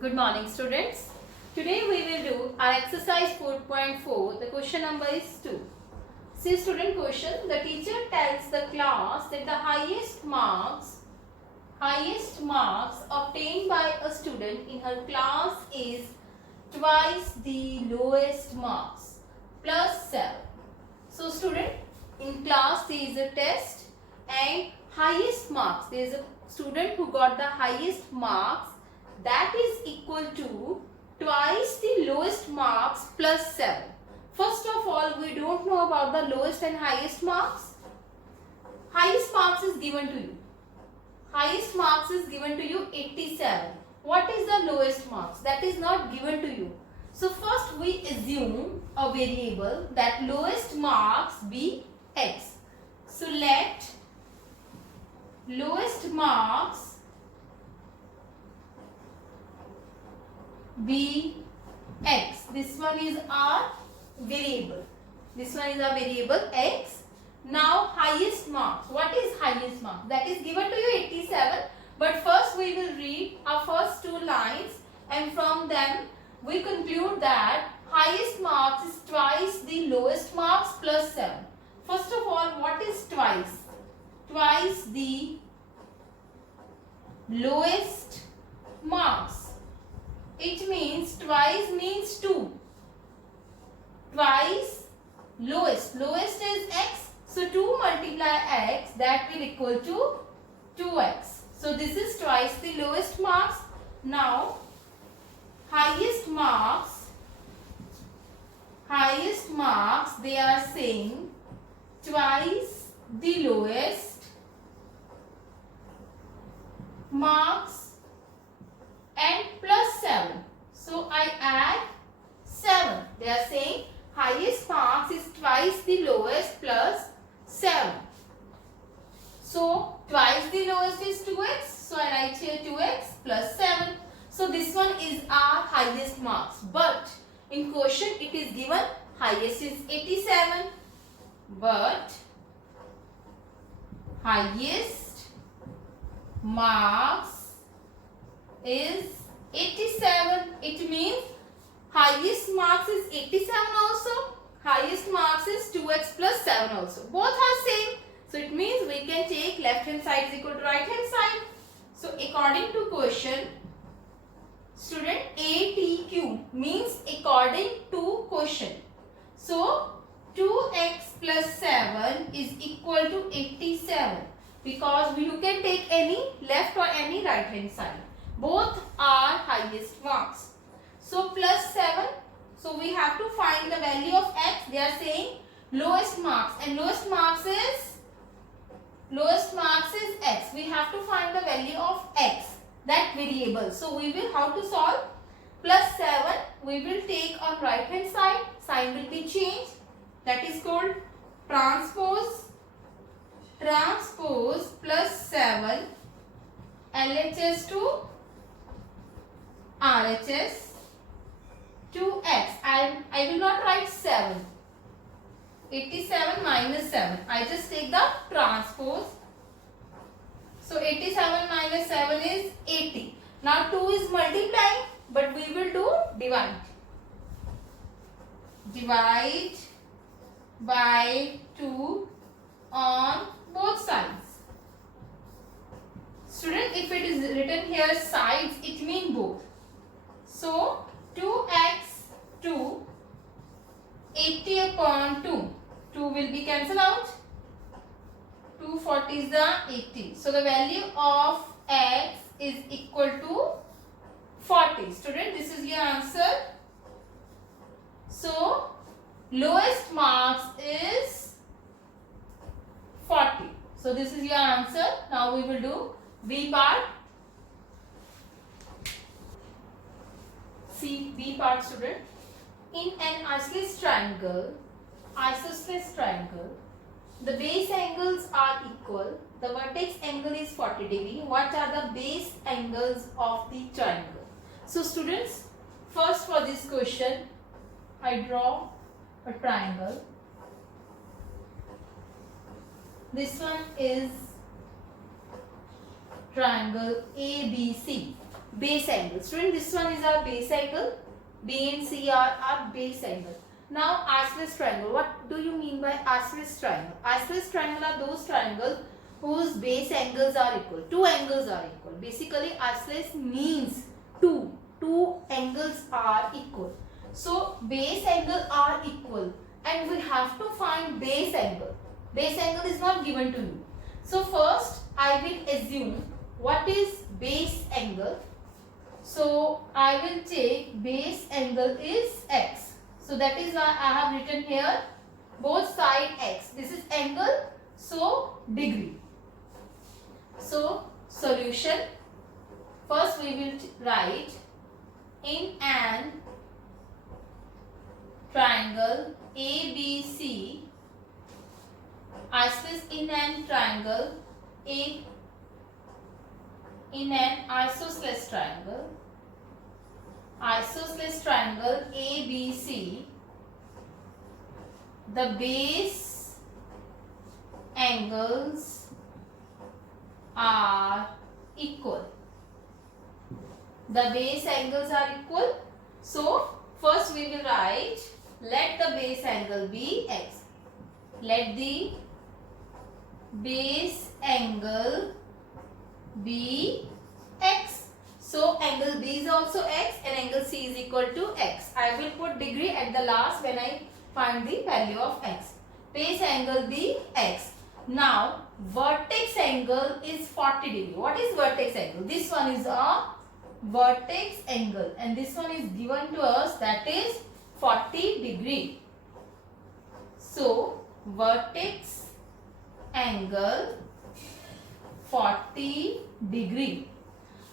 Good morning, students. Today we will do our exercise 4.4. The question number is 2. See student question. The teacher tells the class that the highest marks obtained by a student in her class is twice the lowest marks plus 7. So student, in class there is a test and highest marks. There is a student who got the highest marks, that is equal to twice the lowest marks plus 7. First of all, we don't know about the lowest and highest marks. Highest marks is given to you. Highest marks is given to you 87. What is the lowest marks? That is not given to you. So first we assume a variable that lowest marks be x. So let lowest marks be x. This one is our variable. This one is our variable x. Now highest marks. What is highest marks? That is given to you 87. But first we will read our first two lines and from them we conclude that highest marks is twice the lowest marks plus 7. First of all, what is twice? Twice the lowest marks. It means twice means 2. Twice lowest. Lowest is x. So 2 multiply x, that will equal to 2x. So this is twice the lowest marks. Now highest marks they are saying twice the lowest marks and plus 7. So I add 7. They are saying highest marks is twice the lowest plus 7. So twice the lowest is 2x. So I write here 2x plus 7. So this one is our highest marks. But in question it is given highest is 87. But highest marks is 87. It means highest marks is 87 also. Highest marks is 2x plus 7 also. Both are same. So it means we can take left hand side is equal to right hand side. So according to question, student ATQ means according to question. So 2x plus 7 is equal to 87 because you can take any left or any right hand side. Both are highest marks. So plus 7. So we have to find the value of x. They are saying lowest marks and lowest marks is x. We have to find the value of x, that variable. So we will how to solve? Plus 7 we will take on right hand side. Sign will be changed. That is called transpose plus 7 LHS to RHS to x. I will not write 7. 87 minus 7. I just take the transpose. So 87 minus 7 is 80. Now 2 is multiplying, but we will do divide. Divide by 2 on both sides. Student, if it is written here sides, it means both. So 2x to 80 upon 2. 2 will be cancelled out. 240 is the 80. So the value of x is equal to 40. Student, this is your answer. So lowest marks is 40. So this is your answer. Now we will do B part. See B part, student. In an isosceles triangle, the base angles are equal. The vertex angle is 40 degree. What are the base angles of the triangle? So students, first for this question, I draw a triangle. This one is triangle ABC. base angle. Student, this one is our base angle. B and C are our base angle. Now isosceles triangle. What do you mean by isosceles triangle? Isosceles triangle are those triangles whose base angles are equal. Two angles are equal. Basically isosceles means two angles are equal. So base angle are equal and we have to find base angle. Base angle is not given to you. So first I will assume what is base angle. So I will take base angle is x. So that is why I have written here both side x. This is angle, so degree. So solution. First we will write in an triangle ABC, isosceles in an triangle A, in an isosceles triangle ABC, the base angles are equal. The base angles are equal. So first we will write, let the base angle be x. Let the base angle be x. So angle B is also x and angle C is equal to x. I will put degree at the last when I find the value of x. Base angle be x. Now vertex angle is 40 degree. What is vertex angle? This one is a vertex angle and this one is given to us, that is 40 degree. So vertex angle 40 degree.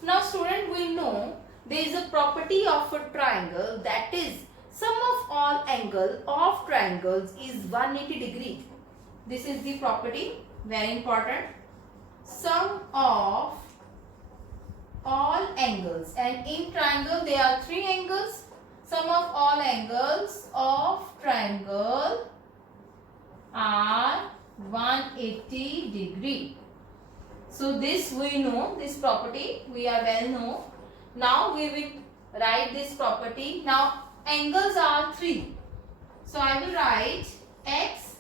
Now student, we know there is a property of a triangle, that is sum of all angle of triangles is 180 degree. This is the property, very important. Sum of all angles, and in triangle there are three angles. Sum of all angles of triangle are 180 degree. So this we know, this property we are well know. Now we will write this property. Now angles are 3. So I will write x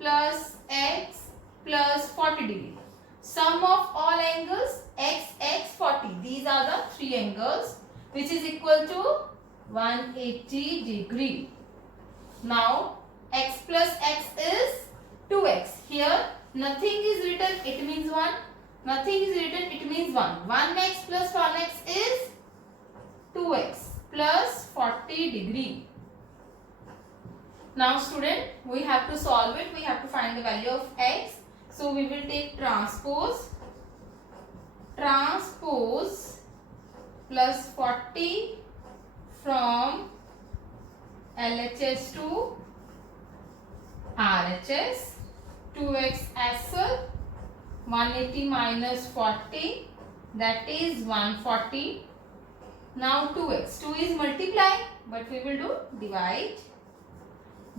plus 40 degree. Sum of all angles x 40. These are the three angles which is equal to 180 degree. Now x plus x is 2x. Here nothing is written, it means 1. Nothing is written, it means 1. 1x plus 1x is 2x plus 40 degree. Now student, we have to solve it. We have to find the value of x. So we will take transpose plus 40 from LHS to RHS. 2x SL, 180 minus 40, that is 140. Now 2x, 2 is multiply, but we will do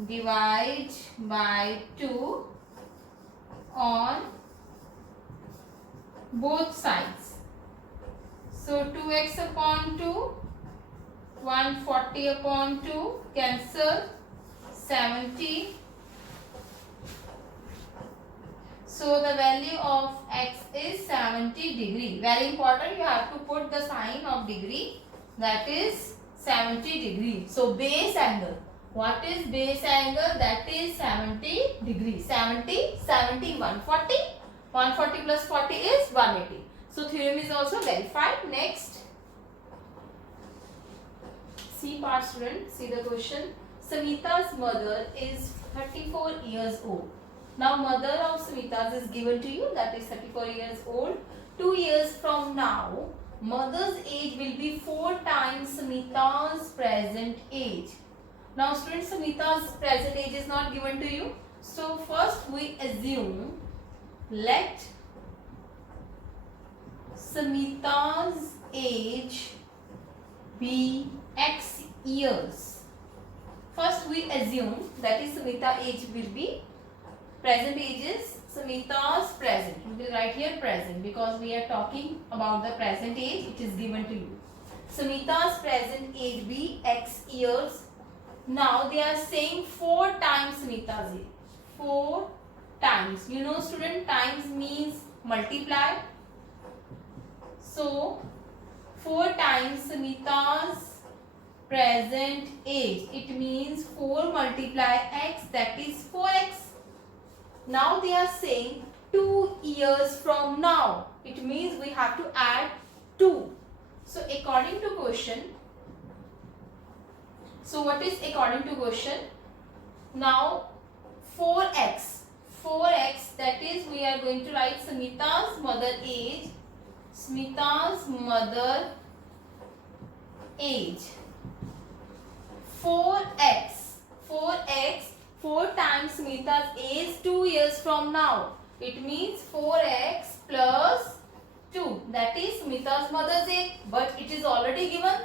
divide by 2 on both sides. So 2x upon 2, 140 upon 2, cancel, 70. So the value of x is 70 degree. Very important, you have to put the sign of degree, that is 70 degree. So base angle. What is base angle? That is 70 degree. 70, 140. 140 plus 40 is 180. So theorem is also verified. Next. C part student. See the question. Samita's mother is 34 years old. Now mother of Samita's is given to you, that is 34 years old. 2 years from now, mother's age will be 4 times Samita's present age. Now students, Samita's present age is not given to you. So first we assume, let Samita's age be x years. First we assume that is Samita's age will be, present age is Smita's present. We will write here present because we are talking about the present age. It is given to you. Smita's present age be X years. Now they are saying 4 times Smita's age. 4 times. You know student, times means multiply. So 4 times Smita's present age. It means 4 multiply X, that is 4X. Now they are saying 2 years from now. It means we have to add 2. So according to question, so what is according to question? Now 4x, that is we are going to write Smita's mother age. Smita's mother age. 4x, 4 times Smita's age 2 years from now. It means 4x plus 2. That is Smita's mother's age. But it is already given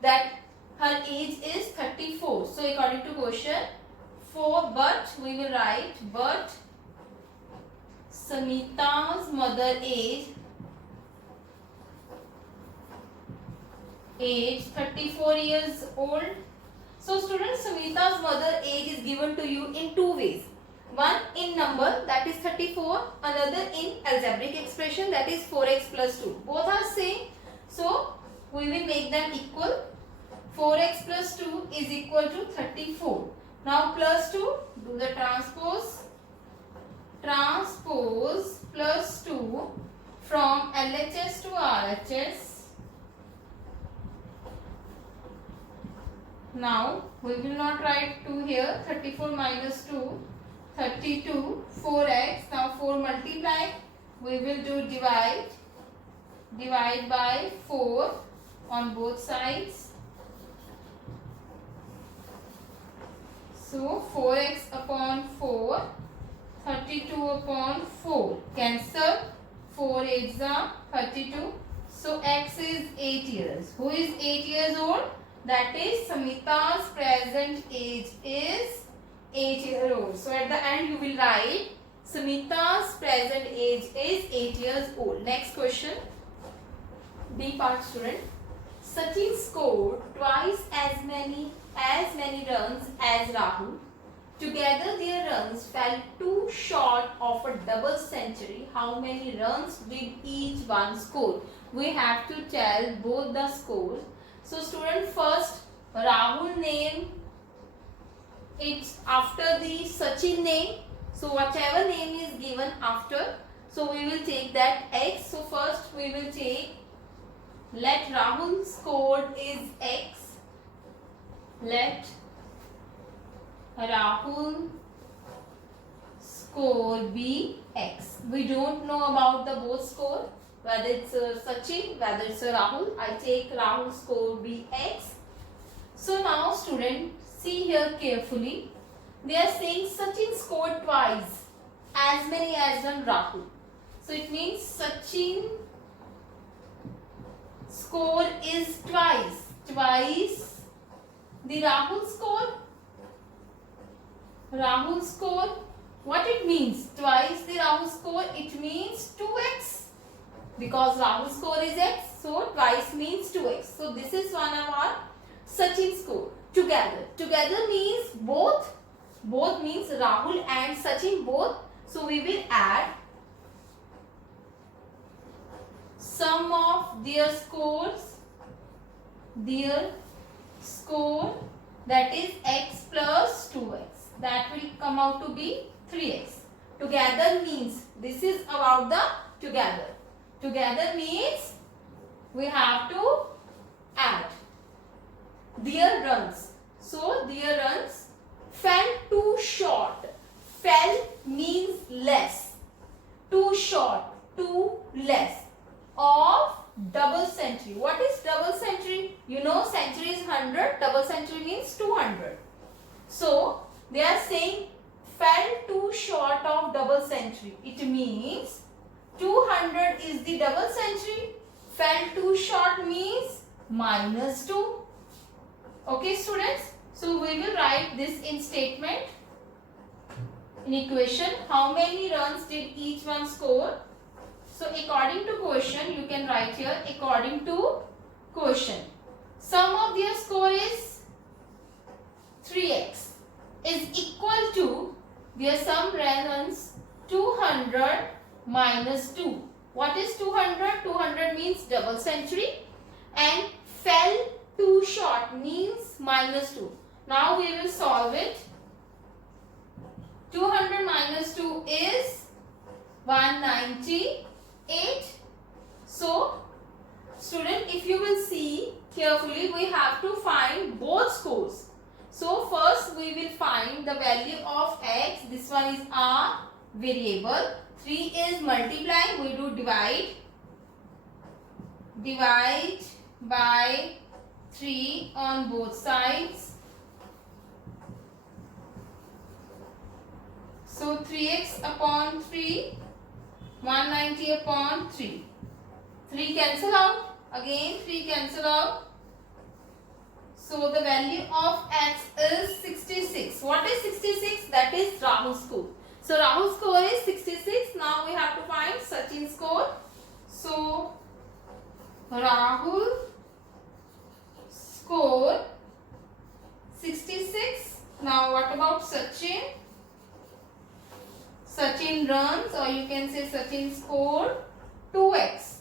that her age is 34. So according to question, 4, but we will write, but Smita's mother age 34 years old. So students, Smita's mother age is given to you in 2 ways. One in number, that is 34. Another in algebraic expression, that is 4x plus 2. Both are same. So we will make them equal. 4x plus 2 is equal to 34. Now plus 2, do the transpose. Transpose plus 2 from LHS to RHS. Now we will not write 2 here. 34 minus 2, 32, 4x. Now 4 multiply. We will do divide. Divide by 4 on both sides. So 4x upon 4, 32 upon 4. Cancel. 4 8s are 32. So x is 8 years. Who is 8 years old? That is Smita's present age is 8 years old. So at the end you will write Smita's present age is 8 years old. Next question. B part student. Sachin scored twice as many runs as Rahul. Together their runs fell too short of a double century. How many runs did each one score? We have to tell both the scores. So student, first Rahul name, it's after the Sachin name. So whatever name is given after, so we will take that X. So first we will take, let Rahul scored is X. Let Rahul score be X. We don't know about the both score, whether it's Sachin, whether it's Rahul. I take Rahul score be X. So now student, see here carefully. They are saying Sachin scored twice as many as done Rahul. So it means Sachin score is twice the Rahul score. Rahul score, what it means? Twice the Rahul score, it means 2x. Because Rahul score is x, so twice means 2x. So this is one of our Sachin score. Together means both means Rahul and Sachin both. So we will add sum of their scores, that is x plus 2x. That will come out to be 3x. Together means, this is about the together. Together means we have to add their runs. So their runs fell too short. Fell means less. Too short, too less of double century. What is double century? You know century is 100. Double century means 200. So they are saying fell too short of double century. It means 200 is the double century. Fell too short means minus 2. Okay students. So we will write this in statement. in equation, how many runs did each one score? So according to question, you can write here according to question. Sum of their score is 3x is equal to their sum runs 200 minus 2. What is 200? 200 means double century, and fell too short means minus 2. Now we will solve it. 200 minus 2 is 198. So student, if you will see carefully, we have to find both scores. So first we will find the value of x. This one is our variable. 3 is multiplying. We do divide by 3 on both sides. So 3x upon 3, 190 upon 3. 3 cancel out. Again 3 cancel out. So the value of x is 66. What is 66? That is Rahul's score. So Rahul's score is 66. Now we have to find Sachin's score. So Rahul score 66. Now what about Sachin? Sachin runs, or you can say Sachin score 2x.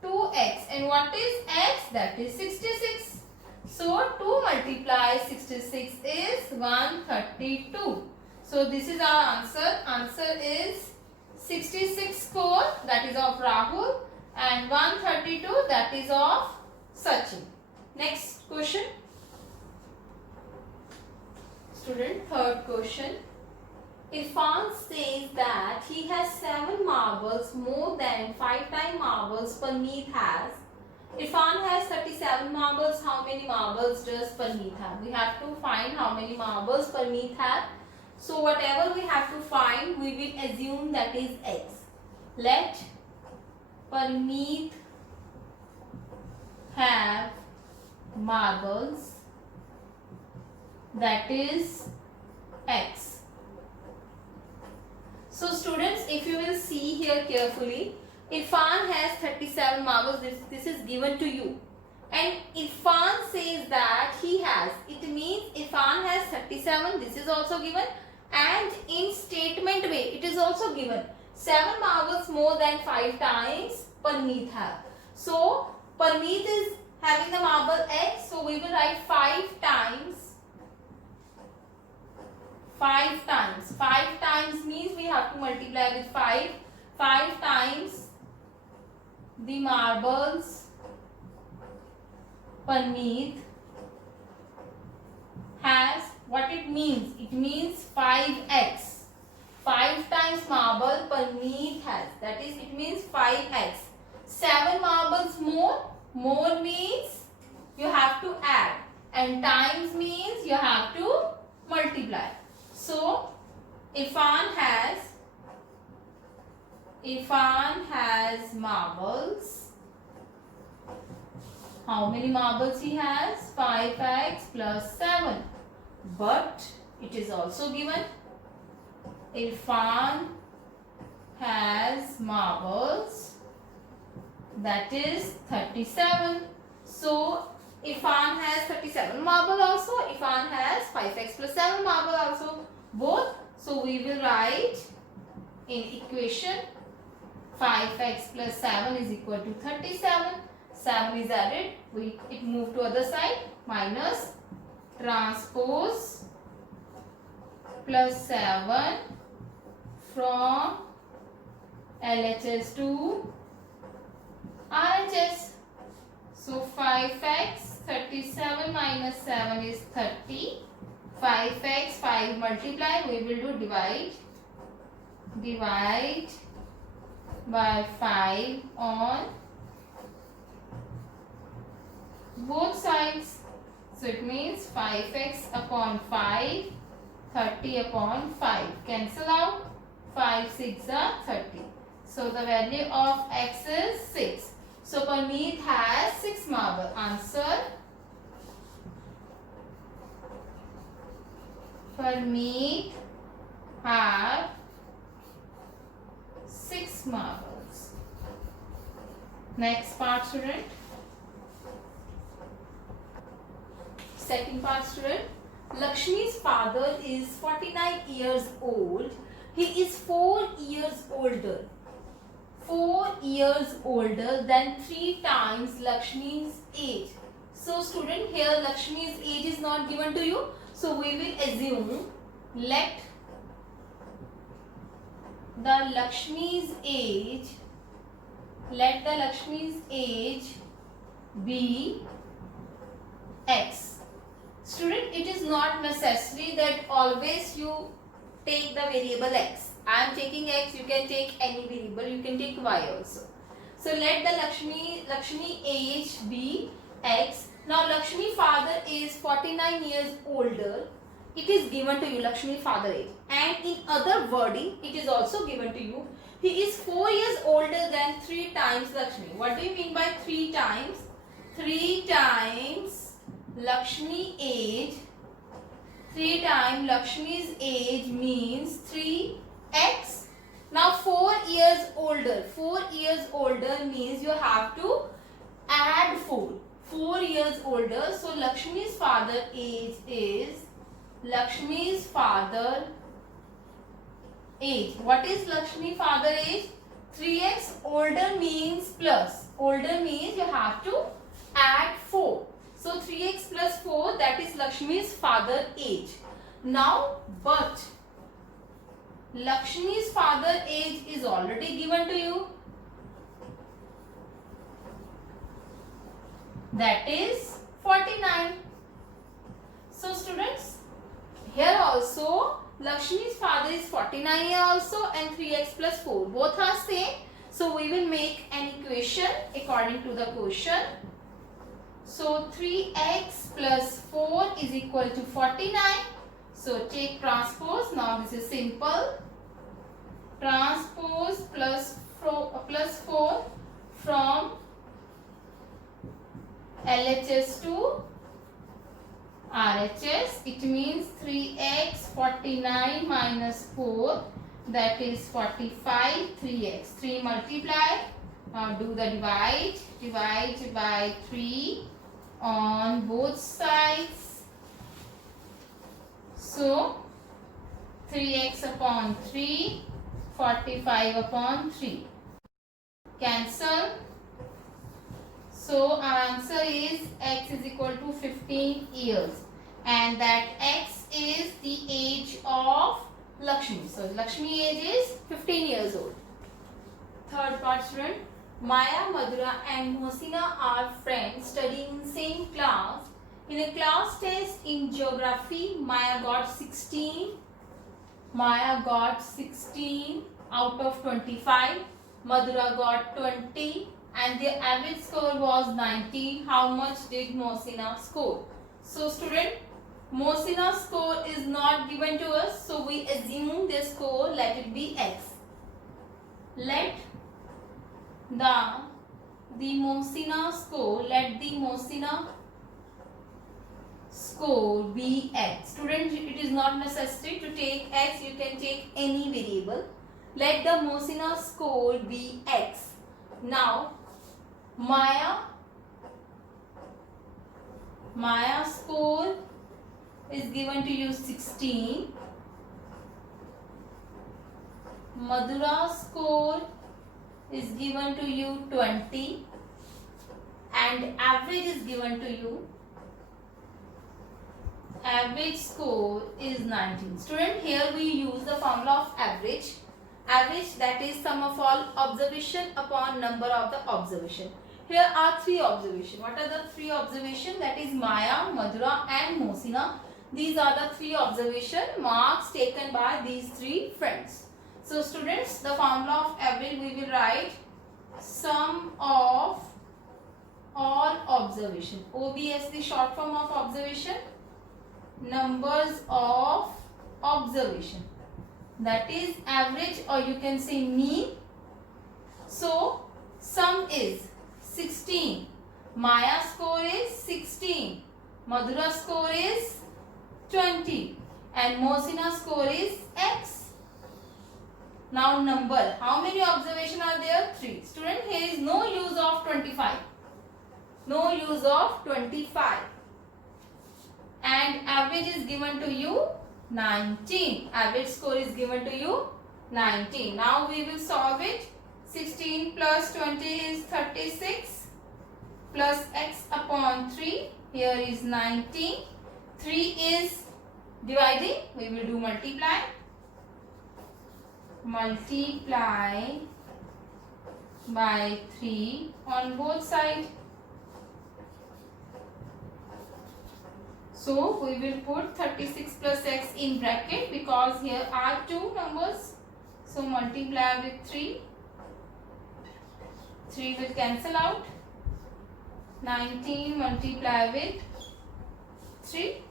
2x, and what is x? That is 66. So 2 multiply 66 is 132. So this is our answer. Answer is 66 score, that is of Rahul, and 132, that is of Sachin. Next question. Student, third question. Irfan says that he has 7 marbles more than 5 times marbles Parneet has. Irfan has 37 marbles. How many marbles does Parneet have? We have to find how many marbles Parneet has. So whatever we have to find, we will assume that is x. Let Parneet have marbles, that is x. So students, if you will see here carefully, Irfan has 37 marbles. This is given to you. And Irfan says that he has. It means Irfan has 37. This is also given. And in statement way, it is also given. 7 marbles more than 5 times Parneet have. So Parneet is having the marble x. So we will write 5 times. 5 times. 5 times means we have to multiply with 5. 5 times the marbles Parneet has. What it means? It means 5x. 5 times marble Parneet has. That is, it means 5x. 7 marbles more. More means you have to add. And times means you have to multiply. So, Irfan has marbles. How many marbles he has? 5x plus 7. But it is also given Irfan has marbles, that is 37. So Irfan has 37 marble also. Irfan has 5x plus 7 marble also. Both. So we will write in equation 5x plus 7 is equal to 37. 7 is added. It moved to other side. Minus transpose plus 7 from LHS to RHS. So 5x, 37 minus 7 is 30. 5x, 5 multiply, we will do divide. Divide by 5 on both sides. So it means 5x upon 5, 30 upon 5. Cancel out. 5 6 are 30. So the value of x is 6. So Parneet has 6 marble. Answer: Parneet have Next part, student. Second part, student. Lakshmi's father is 49 years old. He is 4 years older. 4 years older than 3 times Lakshmi's age. So student, here Lakshmi's age is not given to you. So we will assume, let the Lakshmi's age be x. Student, it is not necessary that always you take the variable x. I am taking x, you can take any variable, you can take y also. So let the Lakshmi age be x. Now Lakshmi father is 49 years older. It is given to you, Lakshmi father age. And in other wording, it is also given to you. He is 4 years older than 3 times Lakshmi. What do you mean by 3 times? 3 times Lakshmi age. 3 times Lakshmi's age means 3x. Now 4 years older. 4 years older means you have to add 4. 4 years older. So Lakshmi's father age is Lakshmi's father age. What is Lakshmi father age? 3x. Older means plus. Older means you have to add 4. So 3x plus 4, that is Lakshmi's father age. Now, but Lakshmi's father age is already given to you. That is 49. So students, here also Lakshmi's father is 49 year also and 3x plus 4. Both are same. So we will make an equation according to the question. So 3x plus 4 is equal to 49. So take transpose. Now this is simple. Transpose plus 4 from LHS to RHS. It means 3x 49 minus 4, that is 45. 3x. 3 multiply. Now do the divide. Divide by 3 on both sides. So 3x upon 3, 45 upon 3. Cancel. So our answer is x is equal to 15 years, and that x is the age of Lakshmi. So Lakshmi age is 15 years old. Third part, student. Maya, Madhura and Mohsina are friends studying in same class. In a class test in geography, Maya got 16. Maya got 16 out of 25. Madhura got 20. And their average score was 19. How much did Mohsina score? So student, Mohsina's score is not given to us. So we assume their score, let it be x. Let the Mohsina score be x. Student, it is not necessary to take x. You can take any variable. Let the Mohsina score be x. Now Maya score is given to you 16. Madhura score is given to you 20. And average is given to you. Average score is 19. Student, here we use the formula of average. Average, that is sum of all observation upon number of the observation. Here are 3 observations. What are the 3 observations? That is Maya, Madhura and Mohsina. These are the 3 observation marks taken by these 3 friends. So students, the formula of average we will write sum of all observation. OBS, the short form of observation. Numbers of observation. That is average, or you can say mean. So sum is 16. Maya's score is 16. Madhura's score is 20. And Mohsina's score is x. Now number. How many observations are there? 3. Student, here is no use of 25. No use of 25. And average is given to you 19. Average score is given to you 19. Now we will solve it. 16 plus 20 is 36 plus x upon 3. Here is 19. 3 is dividing. We will do multiply. Multiply by 3 on both sides. So we will put 36 plus x in bracket because here are two numbers. So multiply with 3. 3 will cancel out. 19 multiply with 3.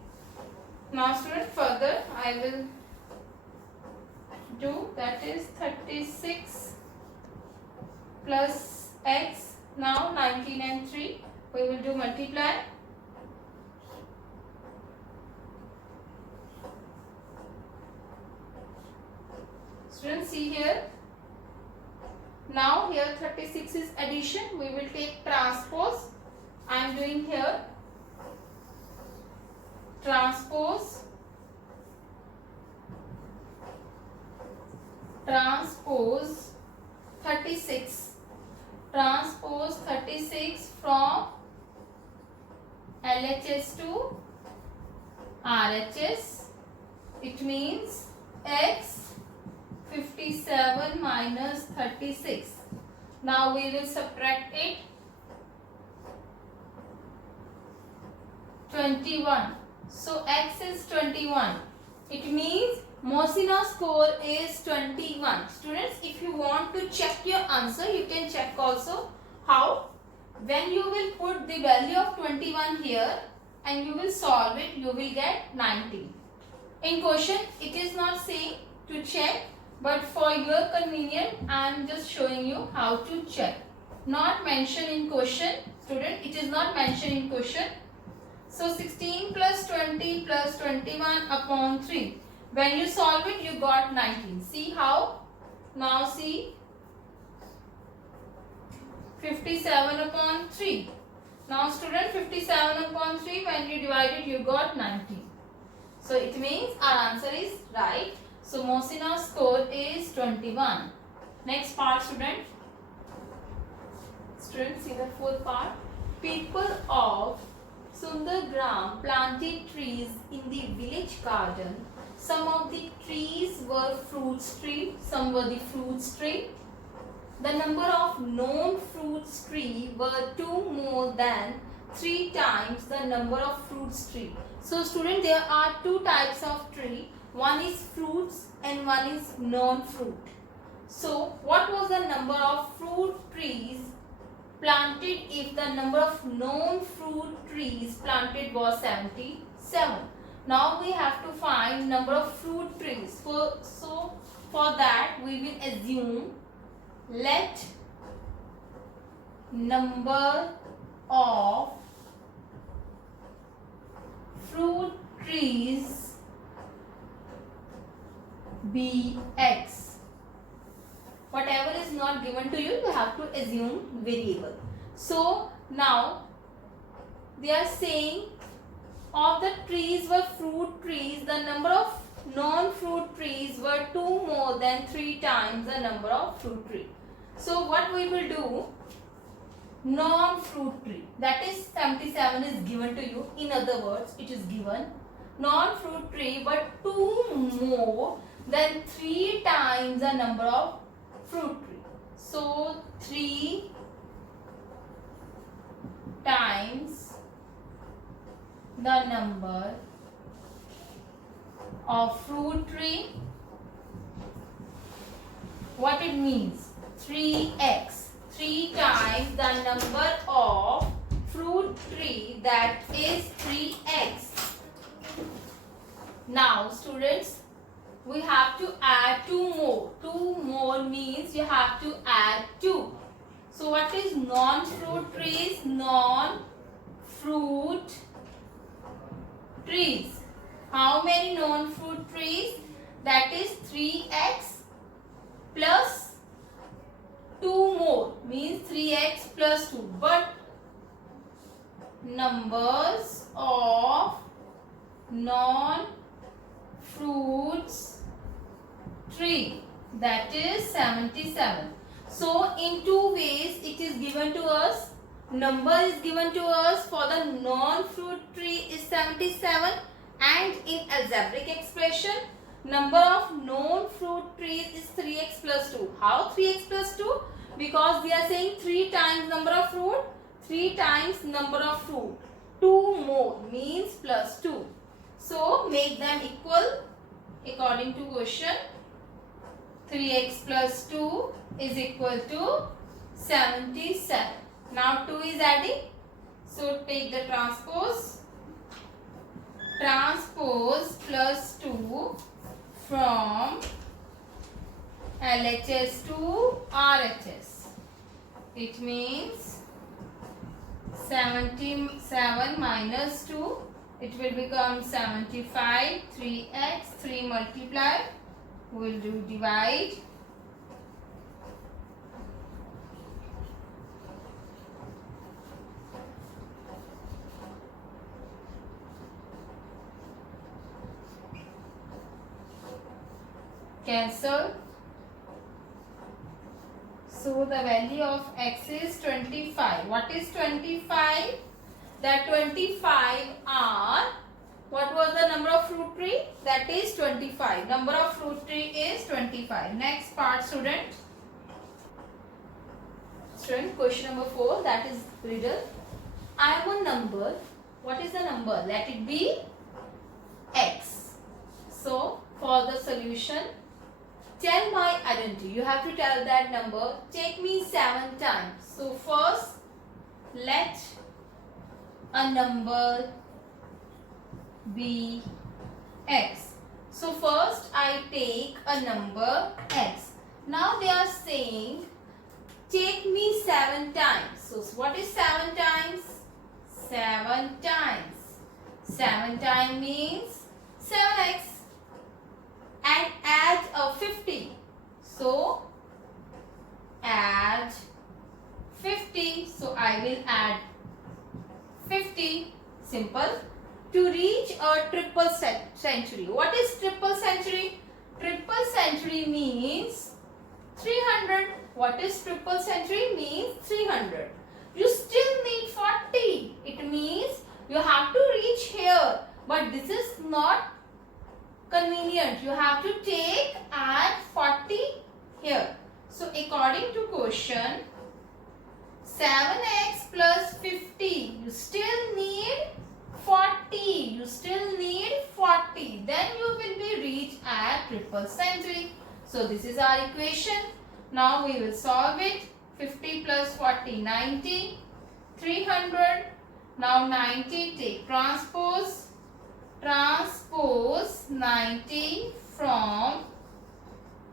Now student, further I will do, that is 36 plus x. Now 19 and 3 we will do multiply. Students, see here. Now here 36 is addition. We will take transpose. I am doing here transpose 36. Transpose 36 from LHS to RHS. It means x 57 minus 36. Now we will subtract it. 21. So x is 21. It means Mohsina's score is 21. Students, if you want to check your answer, you can check also. How? When you will put the value of 21 here and you will solve it, you will get 19. In question, it is not saying to check, but for your convenience, I am just showing you how to check. Not mentioned in question. Student, it is not mentioned in question. So 16 plus 20 plus 21 upon 3. When you solve it, you got 19. See how? Now see. 57 upon 3. Now student, 57 upon 3, when you divide it, you got 19. So it means our answer is right. So Mohsina's score is 21. Next part, student. Students, see the fourth part. People of Sundargram planted trees in the village garden. Some of the trees were fruits tree, some were the fruits tree. The number of known fruits tree were 2 more than 3 times the number of fruits tree. So student, there are 2 types of tree. One is fruits and one is known fruit. So what was the number of fruit trees planted if the number of known fruit trees planted was 77? Now we have to find number of fruit trees. So for that we will assume, let number of fruit trees be x. Whatever is not given to you, you have to assume variable. So now they are saying of the trees were fruit trees, the number of non-fruit trees were 2 more than 3 times the number of fruit tree. So what we will do, non-fruit tree, that is 77 is given to you. In other words, it is given non-fruit tree but 2 more than 3 times the number of fruit tree. So 3 times the number of fruit tree. What it means? 3x. 3 times the number of fruit tree, that is 3x. Now students, we have to add 2 more. 2 more means you have to add 2. So what is non-fruit trees? Non-fruit trees. How many non-fruit trees? That is 3x plus 2 more means 3x plus 2. But numbers of non-fruits tree, that is 77. So in two ways it is given to us. Number is given to us for the non-fruit tree is 77, and in algebraic expression number of non-fruit trees is 3x plus 2. How 3x plus 2? Because we are saying 3 times number of fruit, 3 times number of fruit. 2 more means plus 2. So make them equal according to question. 3x plus 2 is equal to 77. Now 2 is adding. So take the transpose. Transpose plus 2 from LHS to RHS. It means 77 minus 2. It will become 75. 3x. 3 multiply. We will do divide. Cancel. So the value of x is 25. What is 25? That 25 are, what was the number of fruit tree? That is 25. Number of fruit tree is 25. Next part, student. Student, question number 4, that is riddle. I am a number. What is the number? Let it be x. So for the solution, tell my identity. You have to tell that number. Take me 7 times. So first, let a number be x. So first I take a number x. Now they are saying take me 7 times. So what is 7 times? 7 times. 7 times means 7x. And add a 50. So add 50. So I will add 50. Simple. To reach a triple century. What is triple century? Triple century means 300. What is triple century? Means 300. You still need 40. It means you have to reach here. But this is not convenient. You have to take add 40 here. So according to question, 7x plus 50, you still need 40. You still need 40. Then you will be reached at triple century. So this is our equation. Now we will solve it. 50 plus 40, 90. 300. Now 90, take transpose. Transpose 90 from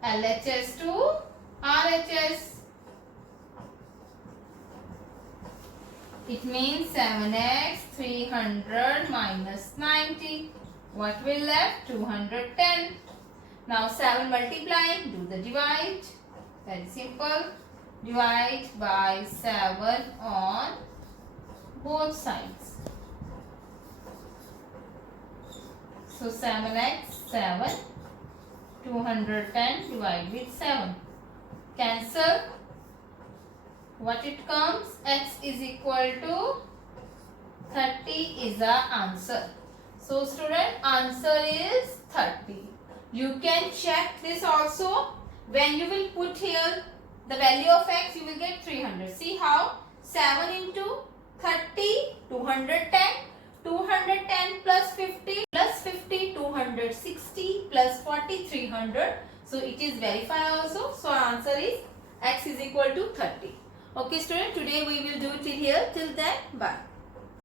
LHS to RHS. It means 7x 300 minus 90. What will left? 210. Now 7 multiplying, do the divide. Very simple. Divide by 7 on both sides. So 7x, 7, 210 divide with 7. Cancel. What it comes? X is equal to 30 is our answer. So student, answer is 30. You can check this also. When you will put here the value of x, you will get 300. See how? 7 into 30, 210. 210 plus 50 plus 50, 260 plus 40, 300. So it is verify also. So answer is x is equal to 30. Okay student, today we will do it till here. Till then, bye.